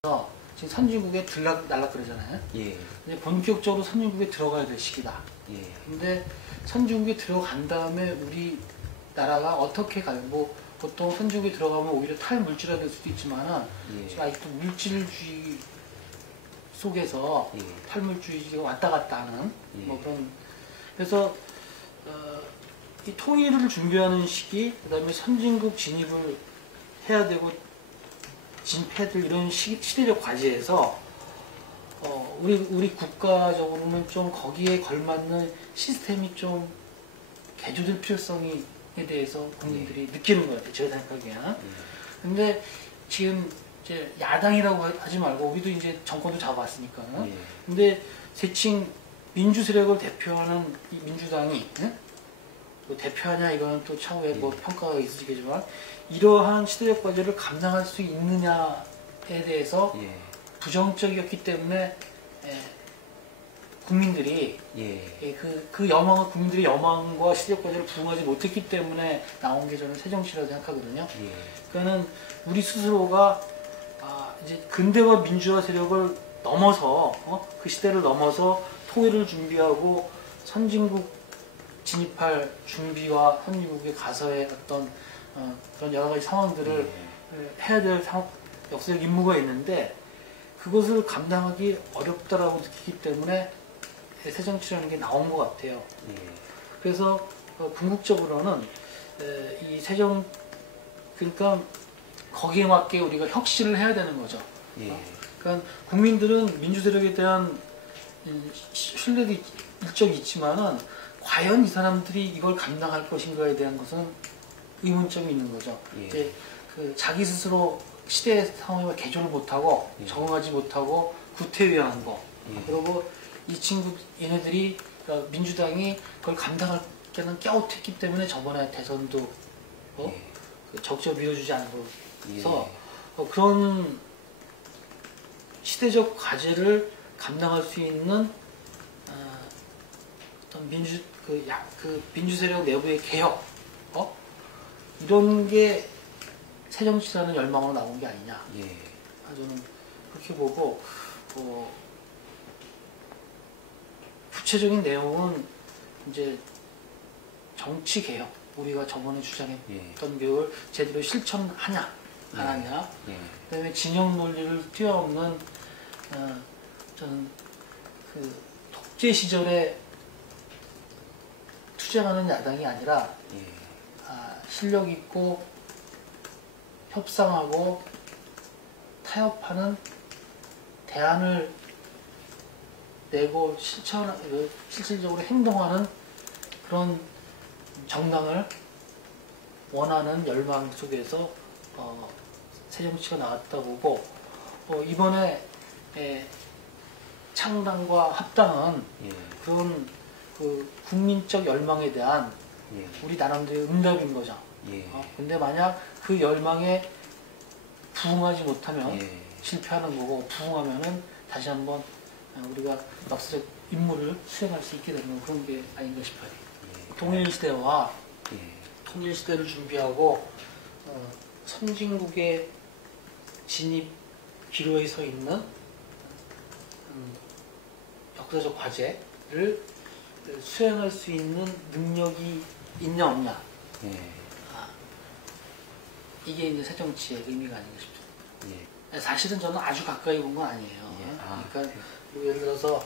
지금 선진국에 날라 그러잖아요. 예. 근데 본격적으로 선진국에 들어가야 될 시기다. 예. 근데 선진국에 들어간 다음에 우리나라가 어떻게 가요? 뭐 보통 선진국에 들어가면 오히려 탈물질화 될 수도 있지만은 예. 지금 아직도 물질주의 속에서 예. 탈물주의가 왔다 갔다 하는 예. 뭐 그런. 그래서 이 통일을 준비하는 시기, 그다음에 선진국 진입을 해야 되고 진입해야 될 이런 시대적 과제에서 우리 국가적으로는 좀 거기에 걸맞는 시스템이 좀 개조될 필요성에 대해서 국민들이 느끼는 것 같아요. 제가 생각하기에는. 근데 지금 이제 야당이라고 하지 말고 우리도 이제 정권도 잡아왔으니까요. 근데 세칭 민주 세력을 대표하는 이 민주당이 뭐 대표하냐 이거는 또 차후에 뭐 평가가 있으시겠지만 이러한 시대적 과제를 감당할 수 있느냐에 대해서 부정적이었기 때문에 국민들이 그 여망을 국민들의 여망과 시대적 과제를 부응하지 못했기 때문에 나온 게 저는 새정치라고 생각하거든요. 그러니까는 우리 스스로가 이제 근대화 민주화 세력을 넘어서 그 시대를 넘어서 통일을 준비하고 선진국 진입할 준비와 선진국에 가서의 어떤 그런 여러 가지 상황들을 해야 될 역사적 임무가 있는데 그것을 감당하기 어렵다라고 느끼기 때문에 새정치라는 게 나온 것 같아요. 그래서 궁극적으로는 이 그러니까 거기에 맞게 우리가 혁신을 해야 되는 거죠. 그러니까 국민들은 민주세력에 대한 신뢰도 일정 있지만은 과연 이 사람들이 이걸 감당할 것인가에 대한 것은 의문점이 있는 거죠. 이제 자기 스스로 시대 상황에 개조를 못하고 적응하지 못하고 구태의연한 거. 그리고 이 얘네들이 그러니까 민주당이 그걸 감당할 때는 깨우쳤기 때문에 저번에 대선도 적극적으로 밀어주지 않고서 그런 시대적 과제를 감당할 수 있는 어떤 민주 세력 내부의 개혁, 이런 게 새정치라는 열망으로 나온 게 아니냐. 저는 그렇게 보고 구체적인 내용은 이제 정치 개혁, 우리가 저번에 주장했던 교육을 제대로 실천하냐, 안 하냐. 그다음에 진영 논리를 뛰어넘는 저는 그 독재 시절에 투쟁하는 야당이 아니라 실력 있고 협상하고 타협하는 대안을 내고 실질적으로 행동하는 그런 정당을 원하는 열망 속에서 새정치가 나왔다 보고 이번에 창당과 합당은 그런 그 국민적 열망에 대한 우리 나름대로의 응답인 거죠. 근데 만약 그 열망에 부응하지 못하면 실패하는 거고, 부응하면은 다시 한번 우리가 역사적 임무를 수행할 수 있게 되는 그런 게 아닌가 싶어요. 통일시대와 통일시대를 준비하고 선진국의 진입 기로에 서 있는 역사적 과제를 수행할 수 있는 능력이 있냐 없냐. 이게 이제 새정치의 의미가 아닌가 싶습니다. 사실은 저는 아주 가까이 본 건 아니에요. 그러니까 뭐 예를 들어서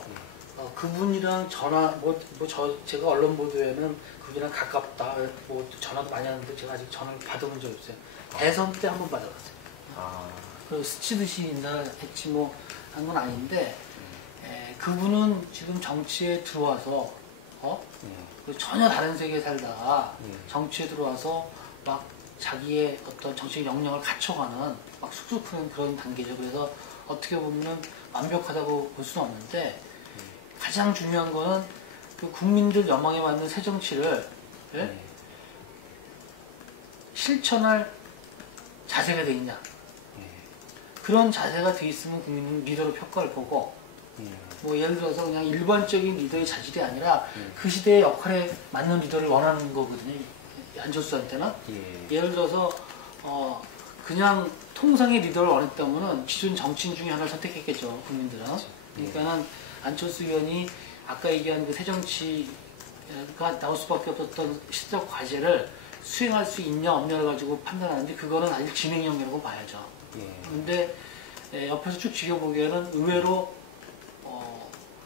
그분이랑 제가 언론 보도에는 그분이랑 가깝다, 뭐 전화도 많이 하는데 제가 아직 전화를 받아본 적이 없어요. 대선 때 한 번 받아봤어요. 그 스치듯이 인사를 했지 뭐 한 건 아닌데 그분은 지금 정치에 들어와서 전혀 다른 세계에 살다가 정치에 들어와서 막 자기의 어떤 정치적 역량을 갖춰가는 막 쑥쑥 크는 그런 단계죠. 그래서 어떻게 보면 완벽하다고 볼 수는 없는데 가장 중요한 거는 그 국민들 여망에 맞는 새정치를 실천할 자세가 돼 있냐. 그런 자세가 돼 있으면 국민은 리더로 평가할 거고, 뭐 예를 들어서 그냥 일반적인 리더의 자질이 아니라 그 시대의 역할에 맞는 리더를 원하는 거거든요. 안철수한테는. 예를 들어서 그냥 통상의 리더를 원했다면은 기존 정치인 중에 하나를 선택했겠죠, 국민들은. 그렇죠. 그러니까는 안철수 의원이 아까 얘기한 그 새정치가 나올 수밖에 없었던 시대적 과제를 수행할 수 있냐 없냐를 가지고 판단하는데 그거는 아직 진행형이라고 봐야죠. 근데 옆에서 쭉 지켜보기에는 의외로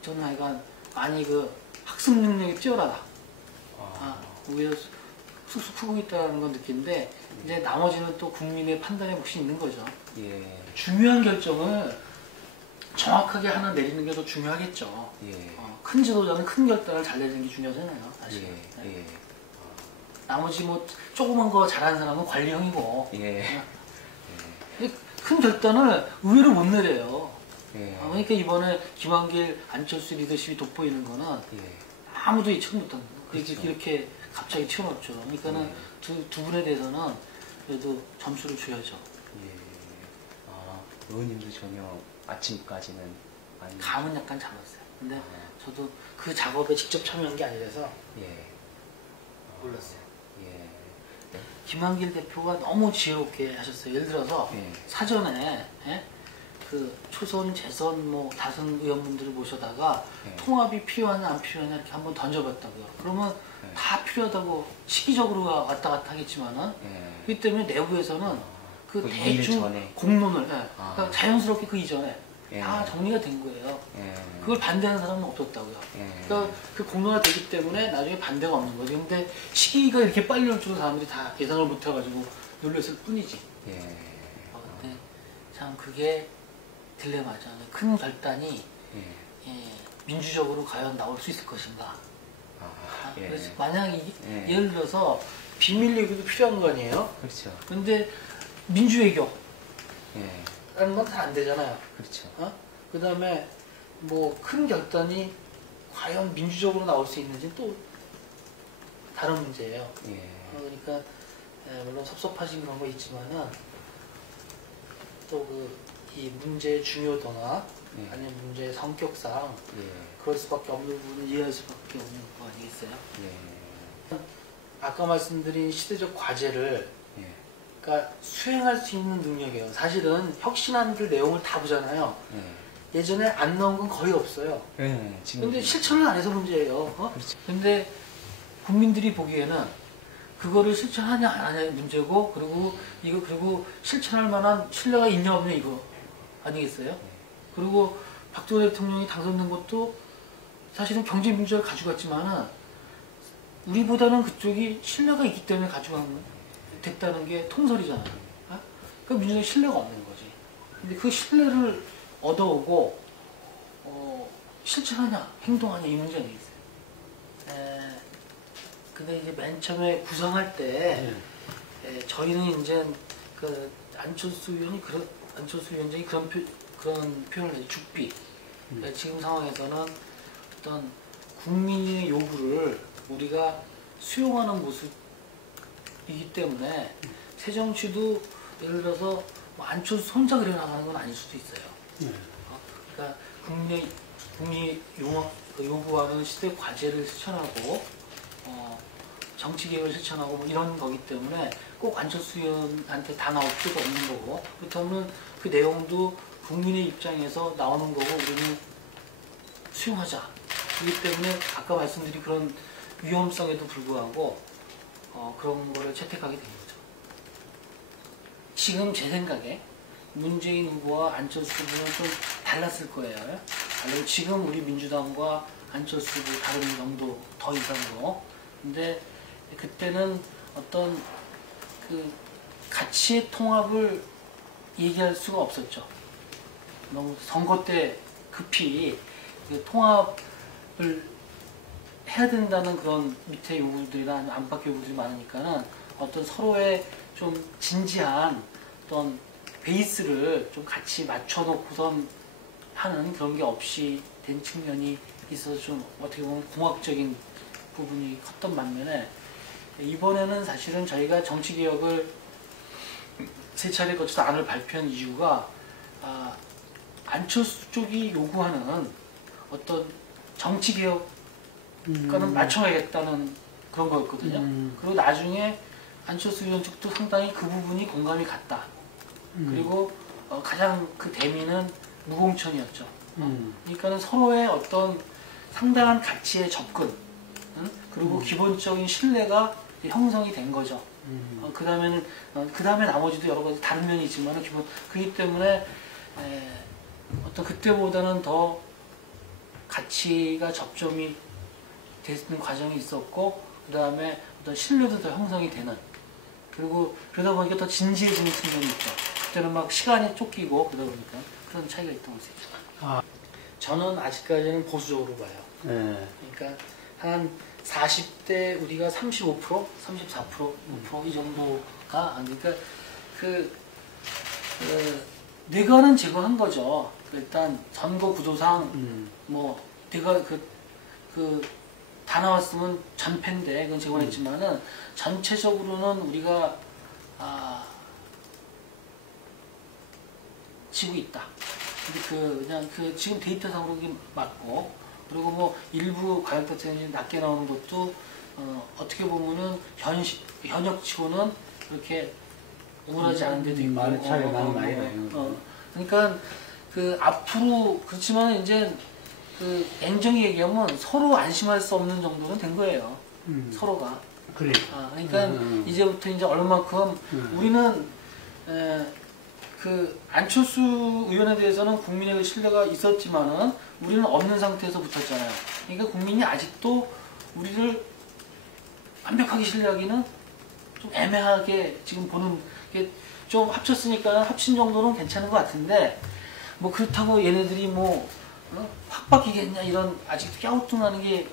저는 하여간 많이 그 학습 능력이 뛰어나다. 의외로 쑥쑥 크고 있다는 건 느끼는데 이제 나머지는 또 국민의 판단에 몫이 있는 거죠. 중요한 결정을 정확하게 하나 내리는 게 더 중요하겠죠. 큰 지도자는 큰 결단을 잘 내리는 게 중요하잖아요, 사실. 나머지 뭐 조그만 거 잘하는 사람은 관리형이고 큰 결단을 의외로 못 내려요. 그러니까 이번에 김한길, 안철수 리더십이 돋보이는 거는 아무도 예측 못한 거예요. 그렇죠. 이렇게 갑자기 튀어나왔죠. 그러니까는 두 분에 대해서는 그래도 점수를 줘야죠. 의원님도 전혀 아침까지는 아니. 감은 약간 잡았어요. 근데 저도 그 작업에 직접 참여한 게 아니라서 몰랐어요. 김한길 대표가 너무 지혜롭게 하셨어요. 예를 들어서 사전에 그 초선, 재선, 뭐 다선 의원분들을 모셔다가 통합이 필요하냐 안 필요하냐 이렇게 한번 던져봤다고요. 그러면 다 필요하다고 시기적으로 왔다 갔다 하겠지만은 그렇기 때문에 내부에서는 그 대충 공론을 그러니까 자연스럽게 그 이전에 다 정리가 된 거예요. 그걸 반대하는 사람은 없었다고요. 그러니까 그 공론화 되기 때문에 나중에 반대가 없는 거죠. 근데 시기가 이렇게 빨리 올 줄은 사람들이 다 예상을 못 해가지고 놀랐을 뿐이지. 근데 참 그게 딜레마죠. 큰 결단이 민주적으로 과연 나올 수 있을 것인가. 그래서 만약 예를 들어서 비밀 얘기도 필요한 거 아니에요? 그렇죠. 근데 민주외교 라는 건 잘 안 되잖아요. 그렇죠. 그 다음에 뭐 큰 결단이 과연 민주적으로 나올 수 있는지 또 다른 문제예요. 그러니까 물론 섭섭하신 그런 거 있지만은 또 그 이 문제의 중요도나 아니면 문제의 성격상 그럴 수밖에 없는 부분을 이해할 수밖에 없는 거 아니겠어요? 아까 말씀드린 시대적 과제를 그러니까 수행할 수 있는 능력이에요. 사실은 혁신안들 내용을 다 보잖아요. 예전에 안 나온 건 거의 없어요. 근데 실천을 안 해서 문제예요. 그렇죠. 근데 국민들이 보기에는 그거를 실천하냐 안 하냐의 문제고 그리고 실천할 만한 신뢰가 있냐 없냐 이거 아니겠어요? 그리고 박정희 대통령이 당선된 것도 사실은 경제민주화를 가져갔지만은 우리보다는 그쪽이 신뢰가 있기 때문에 됐다는 게 통설이잖아요. 그 민주당이 신뢰가 없는 거지. 근데 그 신뢰를 얻어오고 실천하냐 행동하냐 이 문제 아니겠어요? 근데 이제 맨 처음에 구성할 때 저희는 이제 그 안철수 위원장이 그런 표현을 해요. 죽비. 그러니까 지금 상황에서는 어떤 국민의 요구를 우리가 수용하는 모습이기 때문에 새정치도 예를 들어서 뭐 안철수 혼자 그려 나가는 건 아닐 수도 있어요. 그러니까 국민이 요구하는 시대 과제를 실천하고 정치 개혁을 실천하고 뭐 이런 거기 때문에 꼭 안철수 의원한테 다 나올 필요가 없는 거고 그렇다면 그 내용도 국민의 입장에서 나오는 거고 우리는 수용하자. 그렇기 때문에 아까 말씀드린 그런 위험성에도 불구하고 그런 거를 채택하게 된 거죠. 지금 제 생각에 문재인 후보와 안철수 후보는 좀 달랐을 거예요. 지금 우리 민주당과 안철수 후보 다른 정도 더 이상으로. 근데 그때는 어떤 그 가치의 통합을 얘기할 수가 없었죠. 너무 선거 때 급히 그 통합을 해야 된다는 그런 밑에 요구들이나 안팎 요구들이 많으니까는 어떤 서로의 좀 진지한 어떤 베이스를 좀 같이 맞춰놓고선 하는 그런 게 없이 된 측면이 있어서 좀 어떻게 보면 공학적인 부분이 컸던 반면에 이번에는 사실은 저희가 정치개혁을 세 차례 거쳐서 안을 발표한 이유가 안철수 쪽이 요구하는 어떤 정치개혁과는 맞춰야겠다는 그런 거였거든요. 그리고 나중에 안철수 의원 측도 상당히 그 부분이 공감이 갔다. 그리고 가장 그 대미는 무공천이었죠. 그러니까는 서로의 어떤 상당한 가치의 접근, 그리고 기본적인 신뢰가 형성이 된 거죠. 그 다음에 나머지도 여러 가지 다른 면이 있지만 그렇기 때문에 어떤 그때보다는 더 가치가 접점이 되는 과정이 있었고, 그 다음에 어떤 신뢰도 더 형성이 되는, 그리고 그러다 보니까 더 진지해지는 측면이 있죠. 그때는 막 시간이 쫓기고 그러다 보니까 그런 차이가 있던 것 같아요. 저는 아직까지는 보수적으로 봐요. 그러니까 한 40대 우리가 35%, 34%, 5%이 정도가, 그러니까 뇌관은 제거한 거죠. 일단 선거 구도상 뭐 내가 다 나왔으면 전패인데 그건 제거했지만은 전체적으로는 우리가 지고 있다. 근데 지금 데이터상으로 그게 맞고, 그리고 뭐 일부 과학자들이 낮게 나오는 것도 어떻게 보면은 현역치고는 그렇게 우울하지 않은 데도 있고, 많은 차이가 많이 나요. 그러니까 앞으로 그렇지만 이제 냉정히 얘기하면 서로 안심할 수 없는 정도는 된 거예요. 서로가. 그래. 그러니까 이제부터 이제 얼마만큼 우리는 안철수 의원에 대해서는 국민의 신뢰가 있었지만은 우리는 없는 상태에서 붙었잖아요. 그러니까 국민이 아직도 우리를 완벽하게 신뢰하기는 좀 애매하게 지금 보는 게, 좀 합쳤으니까 합친 정도는 괜찮은 것 같은데, 뭐 그렇다고 얘네들이 뭐 확 바뀌겠냐 이런 아직도 갸우뚱하는 게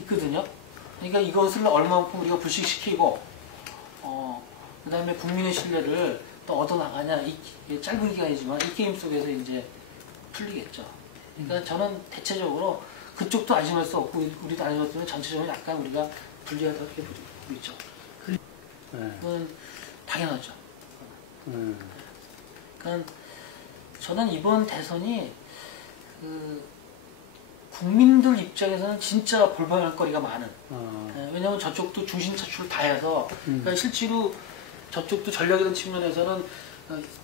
있거든요. 그러니까 이것을 얼마만큼 우리가 불식시키고 그 다음에 국민의 신뢰를 또 얻어나가냐, 이 짧은 기간이지만 이 게임 속에서 이제 풀리겠죠. 그러니까 저는 대체적으로 그쪽도 안심할 수 없고 우리도 안심할 수 없는, 전체적으로 약간 우리가 분리하다고 이렇게 보고 있죠. 그건 당연하죠. 그러니까 저는 이번 대선이 국민들 입장에서는 진짜 볼만할 거리가 많은. 왜냐하면 저쪽도 중심 차출을 다 해서, 그러니까 실제로 저쪽도 전략이라는 측면에서는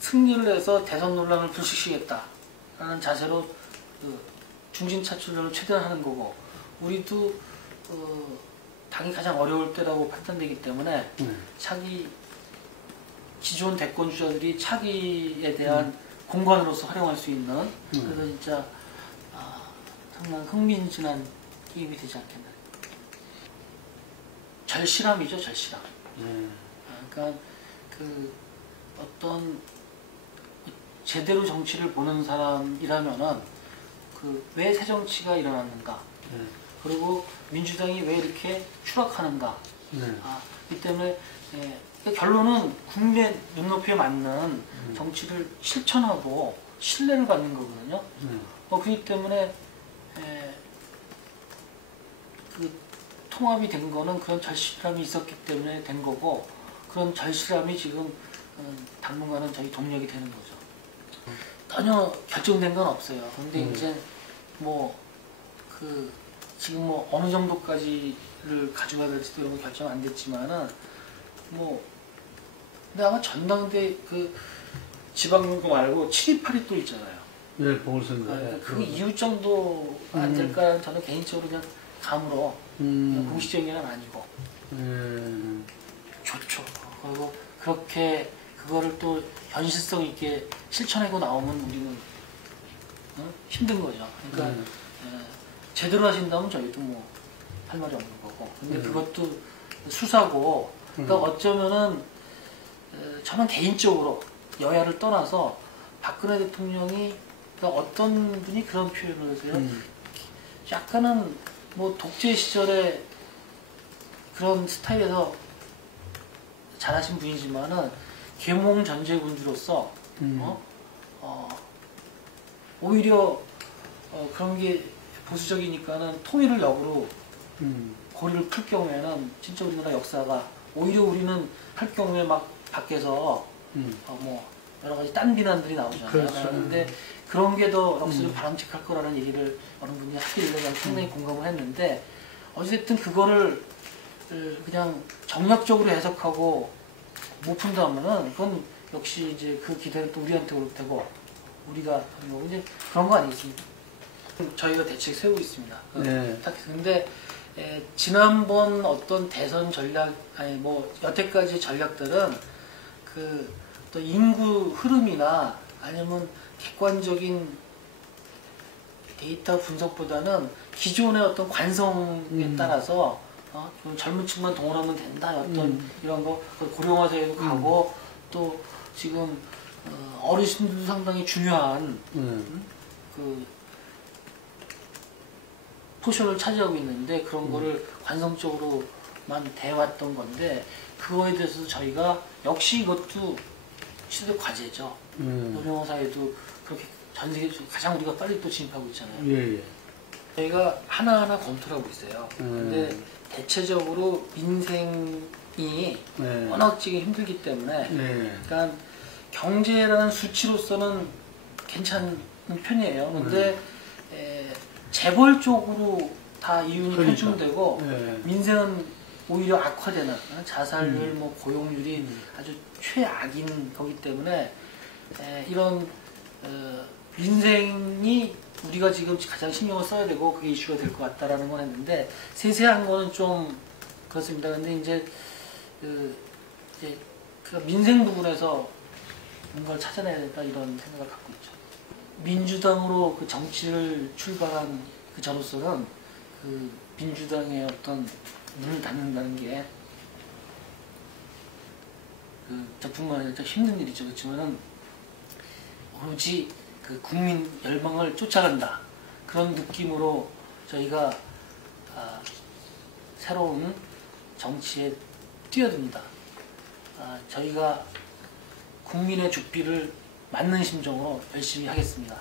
승리를 해서 대선 논란을 불식시키겠다라는 자세로 중심 차출을 최대한 하는 거고, 우리도 당이 가장 어려울 때라고 판단되기 때문에 차기 기존 대권 주자들이 차기에 대한 공간으로서 활용할 수 있는, 그래서 진짜 정말 흥미진진한 게임이 되지 않겠나. 절실함이죠, 절실함. 그러니까 어떤 제대로 정치를 보는 사람이라면은 왜 새정치가 일어났는가, 그리고 민주당이 왜 이렇게 추락하는가. 이 때문에 결론은 국민의 눈높이에 맞는 정치를 실천하고 신뢰를 받는 거거든요. 그렇기 때문에 통합이 된 거는 그런 절실함이 있었기 때문에 된 거고, 그런 절실함이 지금 당분간은 저희 동력이 되는 거죠. 전혀 결정된 건 없어요. 근데 이제 지금 어느 정도까지를 가져가야 될지도 이런 거 결정 안 됐지만은 근데 아마 전당대 지방선거 말고 7.28이 또 있잖아요. 네, 보궐선거. 그 이후 정도 안 될까, 저는 개인적으로 그냥 감으로, 공식적인 건 아니고. 좋죠. 그리고 그렇게 그거를 또 현실성 있게 실천하고 나오면 우리는 힘든 거죠. 그러니까 제대로 하신다면 저희도 할 말이 없는 거고. 근데 그것도 수사고, 그러니까 어쩌면은 저는 개인적으로 여야를 떠나서 박근혜 대통령이, 그러니까 어떤 분이 그런 표현을 하세요. 약간은 독재 시절에 그런 스타일에서 잘하신 분이지만은 계몽 전제군주로서 오히려 그런 게 보수적이니까는 통일을 역으로 고리를 풀 경우에는 진짜 우리나라 역사가, 오히려 우리는 할 경우에 막 밖에서 여러 가지 딴 비난들이 나오잖아요. 그렇죠. 근데 그런 게 더 역사를 바람직할 거라는 얘기를 어느 분이 하길래 난 상당히 공감을 했는데, 어쨌든 그거를 그냥 정략적으로 해석하고 못 푼다면은 그건 역시 이제 그 기대는 또 우리한테 올 테고 우리가 하는 거고 이제 그런 거 아니겠습니까? 저희가 대책 세우고 있습니다. 네. 근데 지난번 어떤 대선 전략 아니 뭐 여태까지 전략들은 그 또 인구 흐름이나 아니면 객관적인 데이터 분석보다는 기존의 어떤 관성에 따라서 좀 젊은 층만 동원하면 된다 어떤 이런 거 고령화 사회도 가고 또 지금 어르신들도 상당히 중요한 그 포션을 차지하고 있는데 그런 거를 관성적으로만 대왔던 건데 그거에 대해서 저희가 역시 이것도 시대 과제죠. 고령화 사회도 그렇게 전 세계에서 가장 우리가 빨리 또 진입하고 있잖아요. 예, 예. 저희가 하나하나 검토를 하고 있어요. 근데 대체적으로 민생이 네. 워낙 지금 힘들기 때문에 네. 그러니까 경제라는 수치로서는 괜찮은 편이에요. 근데 재벌 쪽으로 다 이윤이 그러니까. 편중되고 네. 민생은 오히려 악화되는 자살률, 뭐 고용률이 아주 최악인 거기 때문에 이런 민생이 우리가 지금 가장 신경을 써야 되고 그게 이슈가 될 것 같다라는 건 했는데 세세한 거는 좀 그렇습니다. 근데 이제 그 민생 부분에서 뭔가를 찾아내야 된다 이런 생각을 갖고 있죠. 민주당으로 그 정치를 출발한 그 저로서는 그 민주당의 어떤 문을 닫는다는 게 저뿐만 아니라 힘든 일이죠. 그렇지만은 오로지 그 국민 열망을 쫓아간다 그런 느낌으로 저희가 새로운 정치에 뛰어듭니다. 저희가 국민의 죽비를 맞는 심정으로 열심히 하겠습니다.